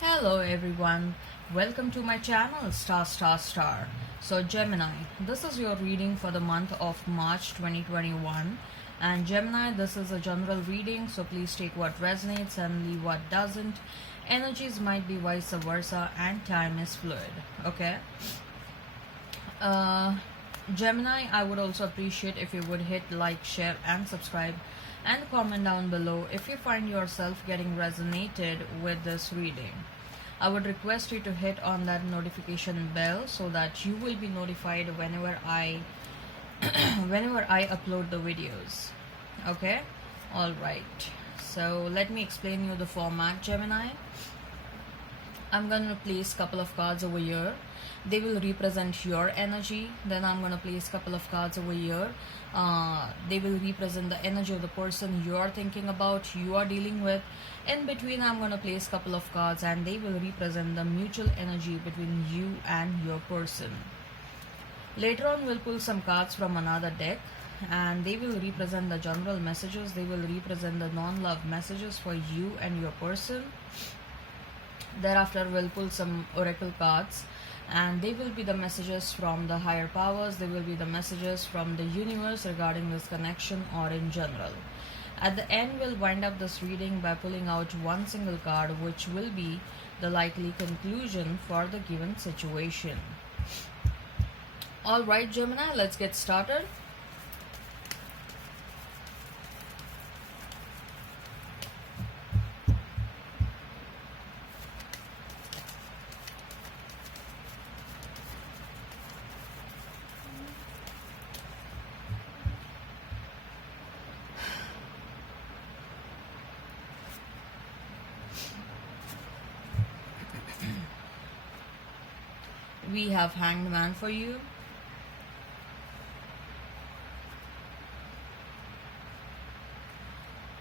Hello everyone, welcome to my channel Star Star Star. So Gemini, this is your reading for the month of March 2021, and Gemini, this is a general reading, so please take what resonates and leave what doesn't. Energies might be vice versa and time is fluid. Okay, uh, Gemini, I would also appreciate if you would hit like, share and subscribe and comment down below if you find yourself getting resonated with this reading. I would request you to hit on that notification bell so that you will be notified whenever I whenever I upload the videos. Okay? All right. So let me explain you the format, Gemini. I'm going to place couple of cards over here. They will represent your energy. Then I'm going to place couple of cards over here. They will represent the energy of the person you are thinking about, you are dealing with. In between, I'm going to place couple of cards and they will represent the mutual energy between you and your person. Later on, we'll pull some cards from another deck and they will represent the general messages. They will represent the non-love messages for you and your person. Thereafter, we'll pull some oracle cards and they will be the messages from the higher powers. They will be the messages from the universe regarding this connection or in general. At the end, we'll wind up this reading by pulling out one single card, which will be the likely conclusion for the given situation. Alright Gemini, let's get started. We have Hanged Man for you.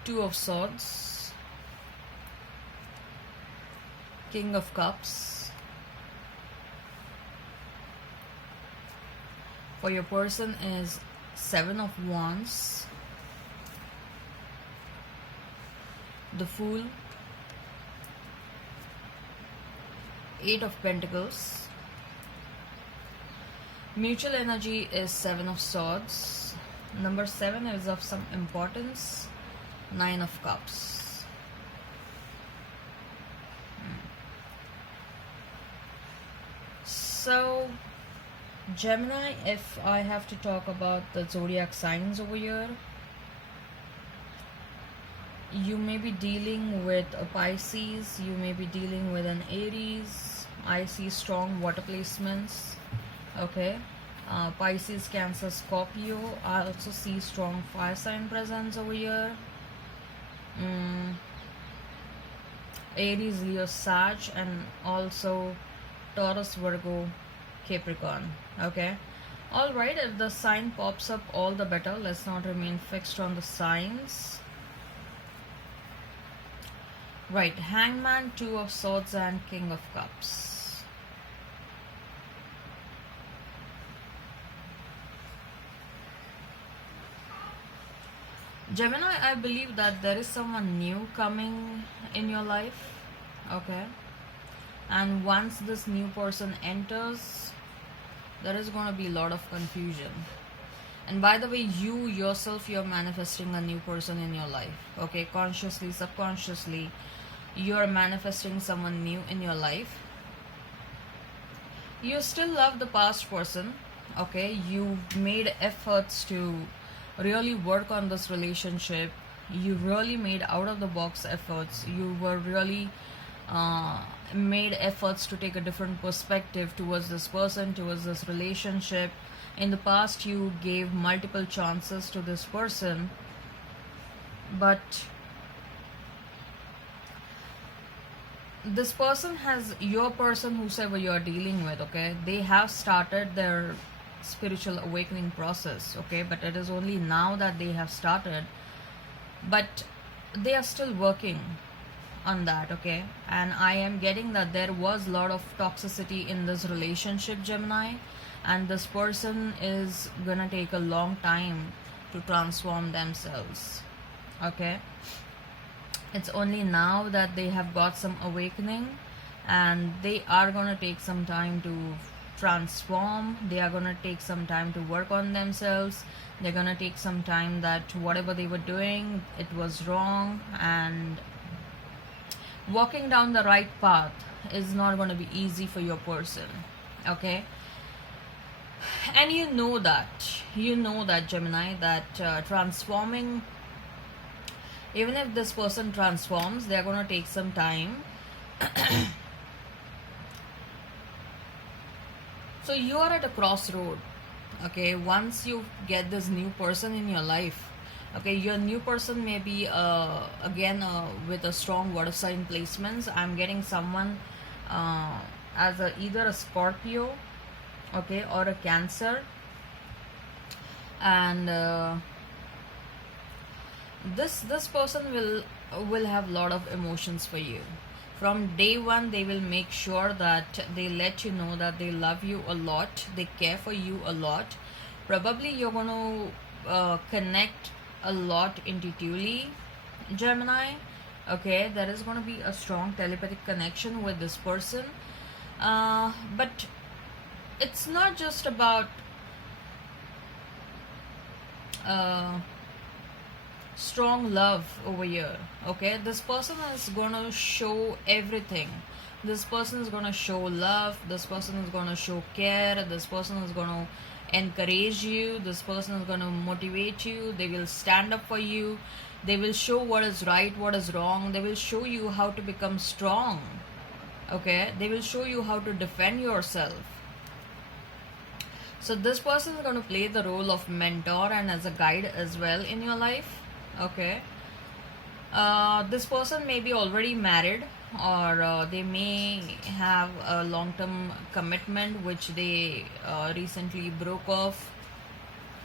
Two of Swords. King of Cups. For your person is Seven of Wands. The Fool. Eight of Pentacles. Mutual energy is Seven of Swords. Number 7 is of some importance. Nine of Cups. So Gemini, if I have to talk about the zodiac signs over here, you may be dealing with a Pisces, you may be dealing with an Aries. I see strong water placements. Okay, Pisces, Cancer, Scorpio. I also see strong fire sign presence over here. Aries, Leo, Sag, and also Taurus, Virgo, Capricorn. Okay, all right, if the sign pops up, all the better. Let's not remain fixed on the signs. Right, Hangman, Two of Swords and King of Cups. Gemini, I believe that there is someone new coming in your life. Okay, and once this new person enters, there is going to be a lot of confusion. And by the way, you yourself, you're manifesting a new person in your life. Okay, consciously, subconsciously, you're manifesting someone new in your life. You still love the past person. Okay, you made efforts to really work on this relationship. You really made out of the box efforts. You were really made efforts to take a different perspective towards this person, towards this relationship. In the past, you gave multiple chances to this person, but this person has, your person, whosoever you're dealing with, okay, they have started their spiritual awakening process. Okay, but it is only now that they have started, but they are still working on that. Okay, and I am getting that there was a lot of toxicity in this relationship, Gemini, and this person is gonna take a long time to transform themselves. Okay, it's only now that they have got some awakening and they are going to take some time to transform. They are going to take some time to work on themselves. They're going to take some time that whatever they were doing, it was wrong, and walking down the right path is not going to be easy for your person. Okay, and you know that Gemini, that transforming, even if this person transforms, they're going to take some time. So you are at a crossroad. Okay, once you get this new person in your life, okay, your new person may be again with a strong water sign placements. I'm getting someone as either a Scorpio, okay, or a Cancer, and this person will have a lot of emotions for you. From day one, they will make sure that they let you know that they love you a lot, they care for you a lot. Probably you're going to connect a lot intuitively, Gemini. Okay, there is going to be a strong telepathic connection with this person, but it's not just about strong love over here. Okay, this person is gonna show everything. This person is gonna show love. This person is gonna show care. This person is gonna encourage you. This person is gonna motivate you. They will stand up for you. They will show what is right, what is wrong. They will show you how to become strong. Okay, they will show you how to defend yourself. So this person is going to play the role of mentor and as a guide as well in your life. Okay, this person may be already married, or they may have a long-term commitment which they recently broke off.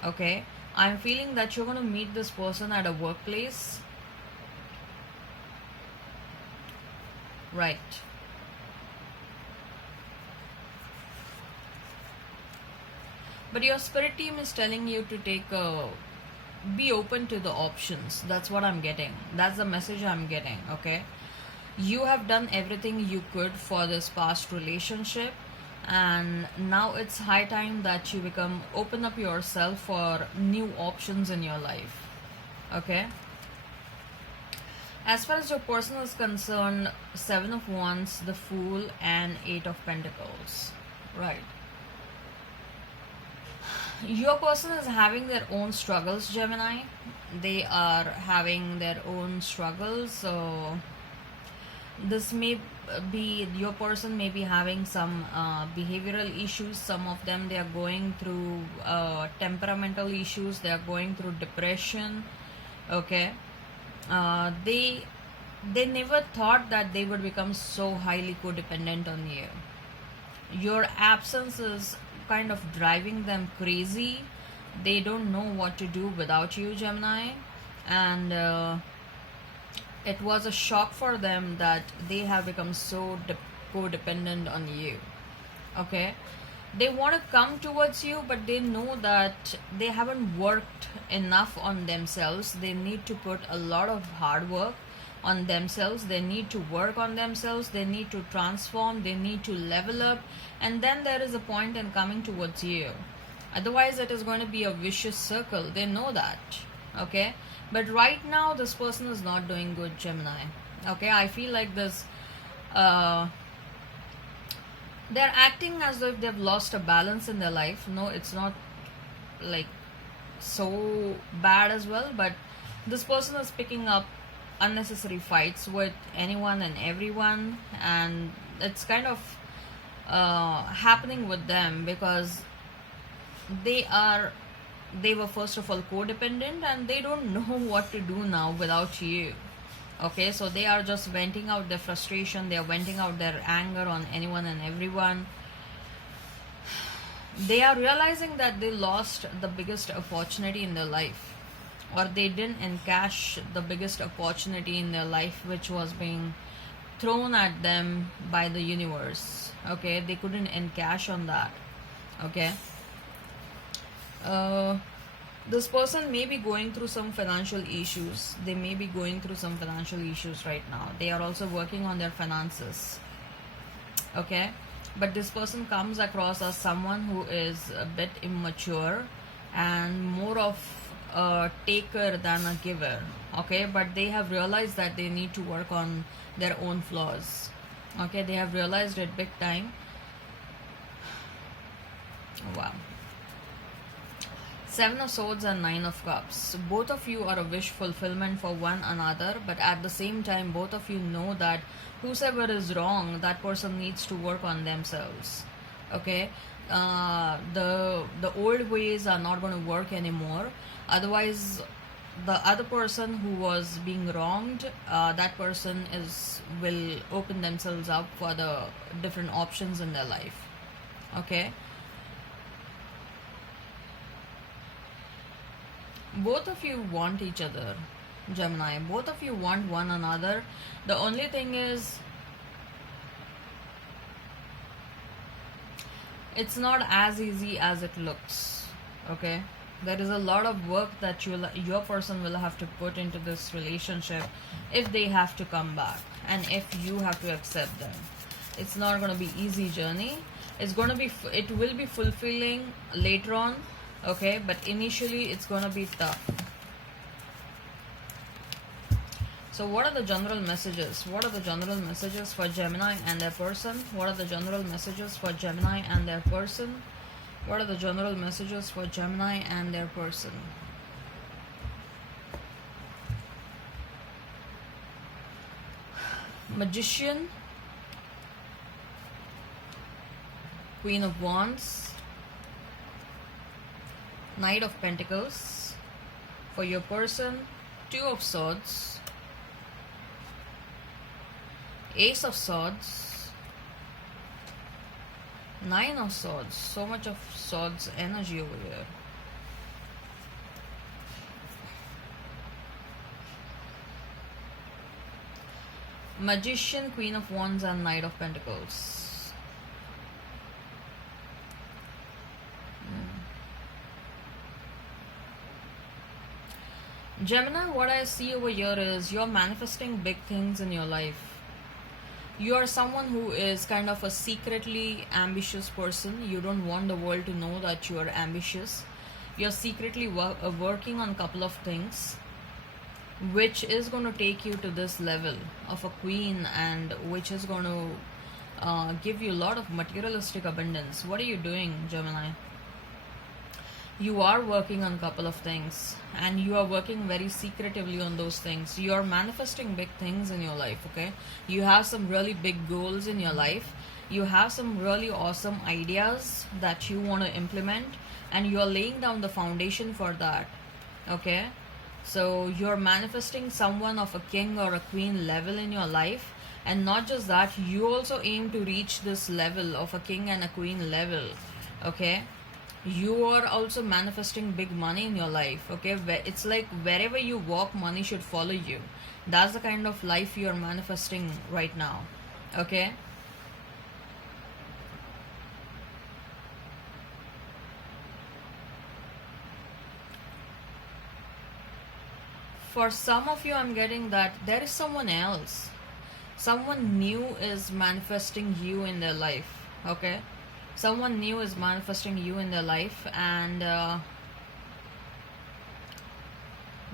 Okay, I'm feeling that you're going to meet this person at a workplace. Right. But your spirit team is telling you to be open to the options. That's what I'm getting. That's the message I'm getting. Okay, you have done everything you could for this past relationship, and now it's high time that you open up yourself for new options in your life. Okay, as far as your person is concerned, 7 of Wands, the Fool, and 8 of Pentacles. Right. Your person is having their own struggles, Gemini. They are having their own struggles. So this may be, your person may be having some behavioral issues. Some of them, they are going through temperamental issues. They are going through depression. Okay, they never thought that they would become so highly codependent on you. Your absence is kind of driving them crazy. They don't know what to do without you, Gemini, and it was a shock for them that they have become so codependent on you. Okay, they want to come towards you, but they know that they haven't worked enough on themselves. They need to put a lot of hard work on themselves. They need to work on themselves. They need to transform. They need to level up, and then there is a point in coming towards you. Otherwise it is going to be a vicious circle. They know that. Okay, but right now this person is not doing good, Gemini. Okay, I feel like this they're acting as if they've lost a balance in their life. No, it's not like so bad as well, but this person is picking up unnecessary fights with anyone and everyone, and it's kind of happening with them because they were first of all codependent, and they don't know what to do now without you. Okay, so they are just venting out their frustration. They are venting out their anger on anyone and everyone. They are realizing that they lost the biggest opportunity in their life, or they didn't encash the biggest opportunity in their life which was being thrown at them by the universe. Okay, they couldn't encash on that. Okay, this person may be going through some financial issues. They may be going through some financial issues right now. They are also working on their finances. Okay, but this person comes across as someone who is a bit immature and more of a taker than a giver. Okay, but they have realized that they need to work on their own flaws. Okay, they have realized it big time. Wow. Seven of Swords and Nine of Cups. Both of you are a wish fulfillment for one another, but at the same time, both of you know that whosoever is wrong, that person needs to work on themselves. Okay, the old ways are not going to work anymore. Otherwise, the other person who was being wronged, that person will open themselves up for the different options in their life. Okay, both of you want each other, Gemini. Both of you want one another. The only thing is, it's not as easy as it looks. Okay, there is a lot of work that your person will have to put into this relationship if they have to come back and if you have to accept them. It's not going to be easy journey. It will be fulfilling later on. Okay, but initially it's going to be tough. So what are the general messages? What are the general messages for Gemini and their person? What are the general messages for Gemini and their person? What are the general messages for Gemini and their person? Magician, Queen of Wands, Knight of Pentacles. For your person, Two of Swords, Ace of Swords, Nine of Swords. So much of Swords energy over here. Magician, Queen of Wands and Knight of Pentacles. Gemini, what I see over here is you're manifesting big things in your life. You are someone who is kind of a secretly ambitious person. You don't want the world to know that you are ambitious. You're secretly working on a couple of things, which is going to take you to this level of a queen and which is going to give you a lot of materialistic abundance. What are you doing, Gemini? You are working on a couple of things and you are working very secretively on those things. You are manifesting big things in your life. Okay, you have some really big goals in your life. You have some really awesome ideas that you want to implement and you are laying down the foundation for that. Okay, so you're manifesting someone of a king or a queen level in your life, and not just that, you also aim to reach this level of a king and a queen level. Okay, you are also manifesting big money in your life. Okay, it's like wherever you walk, money should follow you. That's the kind of life you are manifesting right now. Okay, for some of you, I'm getting that there is someone else, someone new is manifesting you in their life. Okay, someone new is manifesting you in their life, and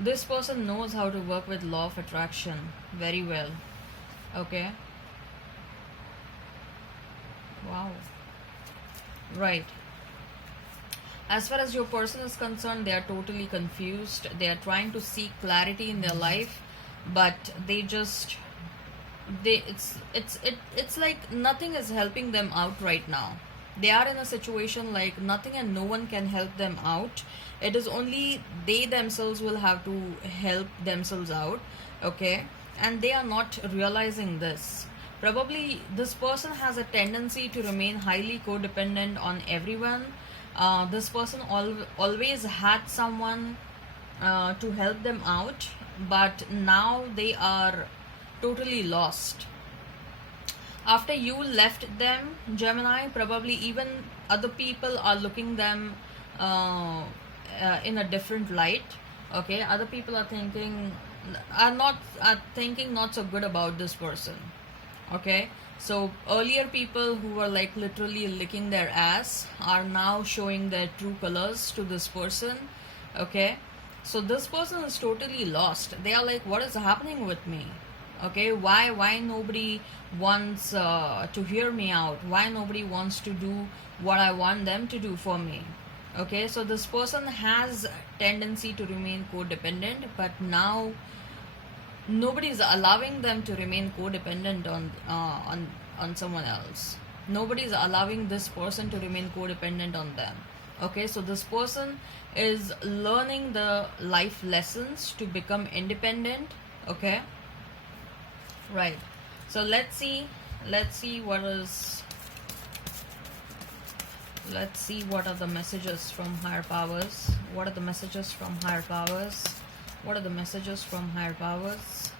this person knows how to work with law of attraction very well. Okay, wow, right. As far as your person is concerned, they are totally confused. They are trying to seek clarity in their life, but it's like nothing is helping them out right now. They are in a situation like nothing and no one can help them out. It is only they themselves will have to help themselves out. Okay, and they are not realizing this. Probably this person has a tendency to remain highly codependent on everyone. This person always had someone to help them out, but now they are totally lost. After you left them, Gemini, probably even other people are looking them in a different light. Okay, other people are thinking not so good about this person. Okay, so earlier people who were like literally licking their ass are now showing their true colors to this person. Okay, so this person is totally lost. They are like, what is happening with me? Okay, why nobody wants to hear me out? Why nobody wants to do what I want them to do for me? Okay, so this person has tendency to remain codependent, but now nobody is allowing them to remain codependent on someone else. Nobody is allowing this person to remain codependent on them. Okay, so this person is learning the life lessons to become independent. Okay, right. So let's see what is, let's see what are the messages from higher powers. What are the messages from higher powers? What are the messages from higher powers?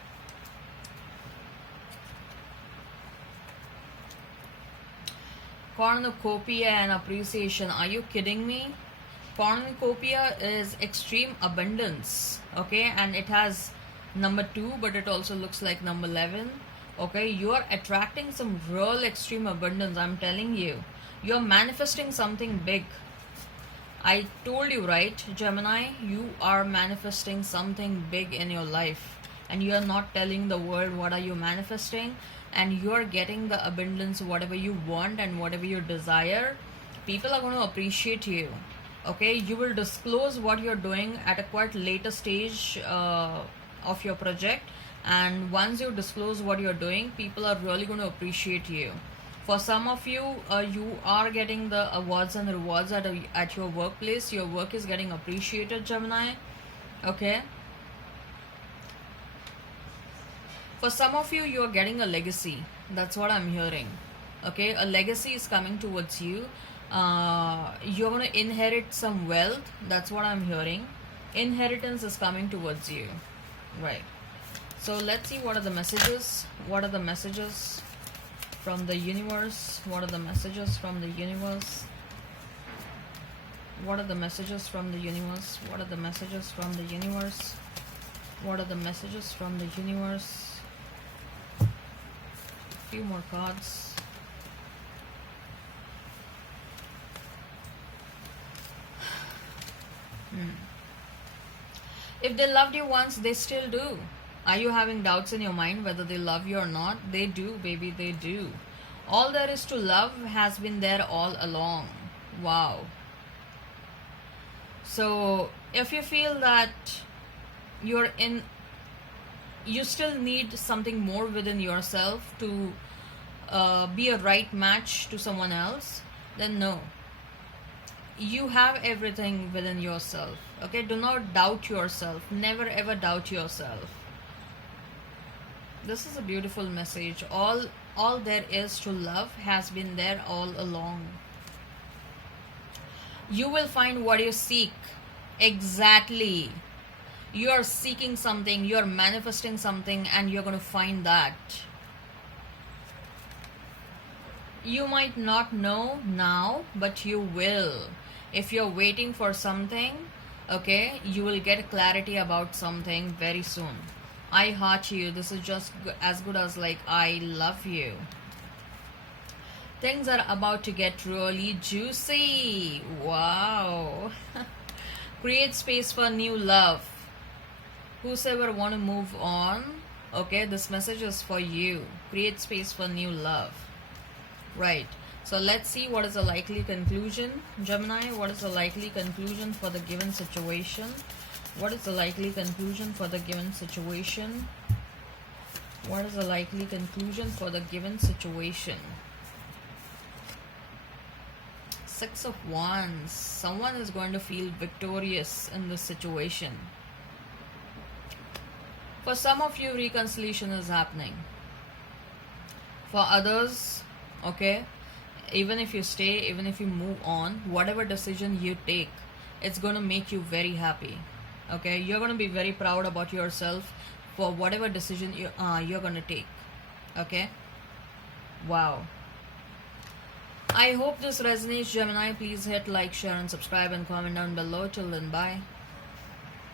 Cornucopia and appreciation. Are you kidding me? Cornucopia is extreme abundance. Okay, and it has number 2, but it also looks like number 11. Okay, you are attracting some real extreme abundance. I'm telling you, you're manifesting something big. I told you, right, Gemini, you are manifesting something big in your life, and you are not telling the world what are you manifesting, and you are getting the abundance, whatever you want and whatever you desire. People are going to appreciate you. Okay, you will disclose what you're doing at a quite later stage of your project, and once you disclose what you're doing, people are really going to appreciate you. For some of you, you are getting the awards and rewards at your workplace. Your work is getting appreciated, Gemini. Okay. For some of you, you are getting a legacy. That's what I'm hearing. Okay, a legacy is coming towards you. You're going to inherit some wealth. That's what I'm hearing. Inheritance is coming towards you. Right. So let's see what are the messages. What are the messages from the universe? What are the messages from the universe? What are the messages from the universe? What are the messages from the universe? What are the messages from the universe? A few more cards. If they loved you once, they still do. Are you having doubts in your mind whether they love you or not? They do, baby, they do. All there is to love has been there all along. Wow. So if you feel that you still need something more within yourself to be a right match to someone else, then no. You have everything within yourself. Okay, do not doubt yourself. Never ever doubt yourself. This is a beautiful message. All there is to love has been there all along. You will find what you seek. Exactly. You are seeking something, you are manifesting something, and you're going to find that. You might not know now, but you will. If you're waiting for something, okay, you will get clarity about something very soon. I heart you. This is just as good as like I love you. Things are about to get really juicy. Wow. Create space for new love. Whosoever want to move on, okay, this message is for you. Create space for new love. Right. So let's see what is the likely conclusion. Gemini, what is the likely conclusion for the given situation? What is the likely conclusion for the given situation? What is the likely conclusion for the given situation? 6 of Wands. Someone is going to feel victorious in this situation. For some of you, reconciliation is happening. For others, okay, even if you stay, even if you move on, whatever decision you take, it's going to make you very happy. Okay, you're going to be very proud about yourself for whatever decision you're going to take. Okay, wow. I hope this resonates, Gemini. Please hit like, share and subscribe and comment down below. Till then, bye.